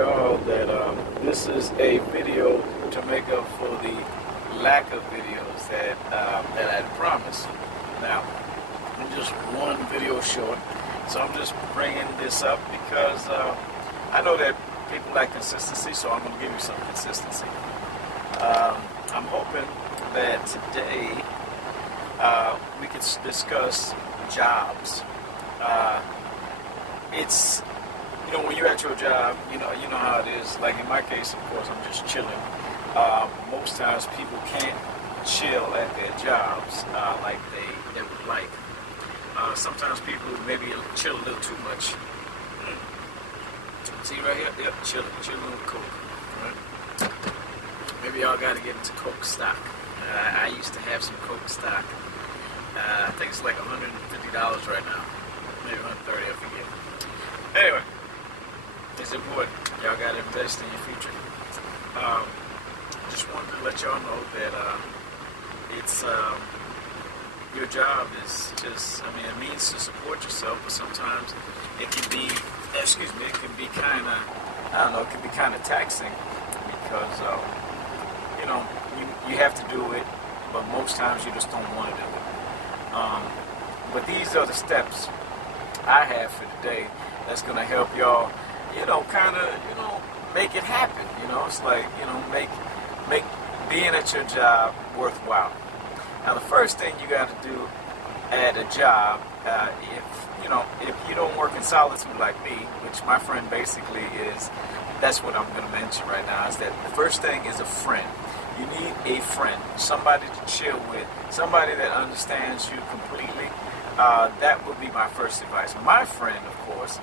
y'all that this is a video to make up for the lack of videos that I promised. Now, I'm just one video short, so I'm just bringing this up because I know that people like consistency, so I'm going to give you some consistency. I'm hoping that today we could discuss jobs. It's, you know, when you're at your job, you know how it is. Like in my case, of course, I'm just chilling. Most times people can't chill at their jobs like they would like. Sometimes people maybe chill a little too much. See right here? Yep, chilling with Coke. Right? Maybe y'all got to get into Coke stock. I used to have some Coke stock. I think it's like $150 right now. Maybe $130, I forget. Anyway, it's important. Y'all got to invest in your future. Just wanted to let y'all know that it's your job is just, I mean, it means to support yourself, but sometimes it can be, it can be kind of, I don't know, it can be kind of taxing because, you know, you have to do it, but most times you just don't want to do it. But these are the steps I have for today that's going to help y'all, you know, kind of, you know, make it happen. You know, it's like, you know, make being at your job worthwhile. Now, the first thing you got to do at a job, if you don't work in solitude like me, which my friend basically is, that's what I'm going to mention right now, is that the first thing is a friend. You need a friend, somebody to chill with, somebody that understands you completely. That would be my first advice. My friend, of course,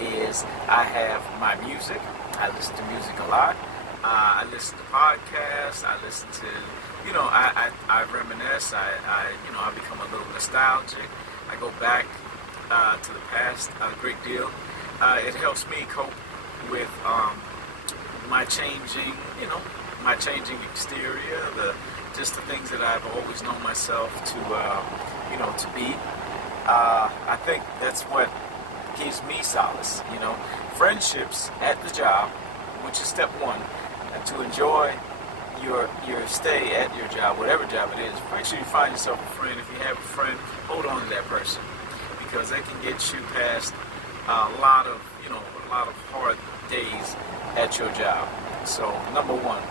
is I have my music. I listen to music a lot. I listen to podcasts. I listen to, you know, I reminisce. I become a little nostalgic. I go back to the past a great deal. It helps me cope with my changing, my changing exterior, just the things that I've always known myself to be. I think that's what gives me solace. Friendships at the job, which is step one, and to enjoy your stay at your job, whatever job it is. Make sure you find yourself a friend. If you have a friend, hold on to that person because they can get you past a lot of hard days at your job. So number one,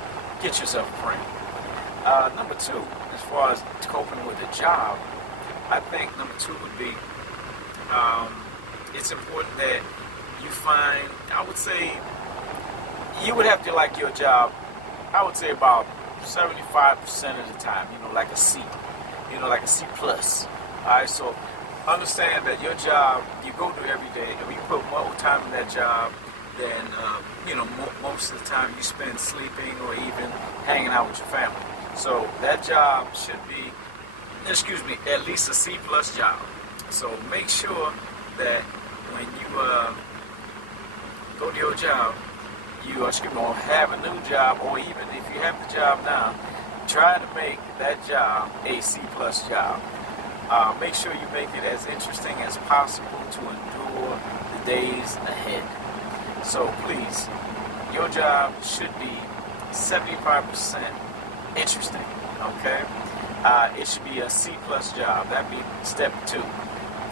get yourself a friend. Number two, as far as coping with a job, I think number two would be it's important that you find, I would say, you would have to like your job, I would say about 75% of the time, like a C, like a C plus. All right, so understand that your job, you go to every day, and you put more time in that job than, most of the time you spend sleeping or even hanging out with your family. So that job should be, at least a C plus job. So make sure that when you go to your job, you have a new job, or even if you have the job now, try to make that job a C plus job. Make sure you make it as interesting as possible to endure the days ahead. So please, your job should be 75% interesting, okay? It should be a C plus job. That'd be step two.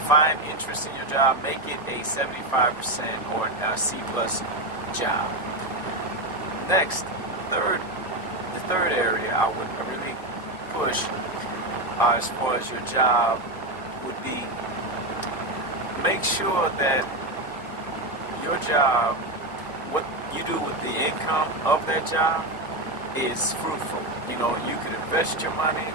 Find interest in your job, make it a 75% or a C plus job. Next, the third area I would really push as far as your job would be, make sure that your job, what you do with the income of that job is fruitful. You could invest your money,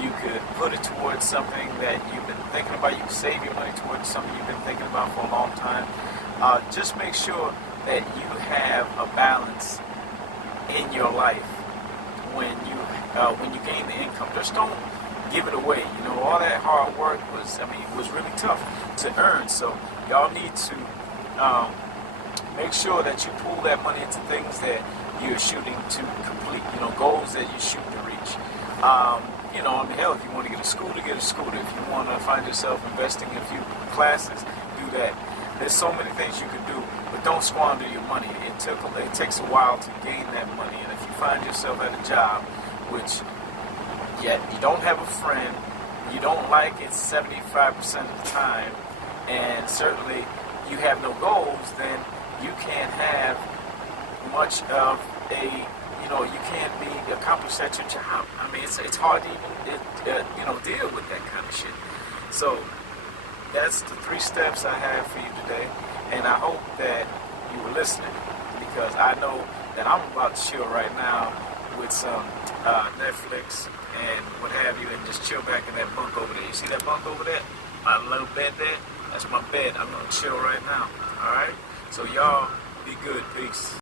you could put it towards something that you've been thinking about, you can save your money towards something you've been thinking about for a long time. Just make sure that you have a balance in your life when you gain the income. Just don't give it away. All that hard work was really tough to earn. So y'all need to make sure that you pool that money into things that you're shooting to complete. Goals that you shoot to reach. Hell, if you want to get a scooter, get a scooter. If you want to find yourself investing in a few classes, do that. There's so many things you can do but don't squander your money. It takes a while to gain that money, and if you find yourself at a job which yet you don't have a friend, you don't like it 75% of the time, and certainly you have no goals, then you can't have much of a, you can't be accomplished at your job. I mean, it's hard to even, deal with that kind of shit. So that's the 3 steps I have for you today, and I hope that you were listening, because I know that I'm about to chill right now with some Netflix and what have you, and just chill back in that bunk over there. You see that bunk over there? My little bed there? That's my bed. I'm gonna chill right now. All right. So y'all be good. Peace.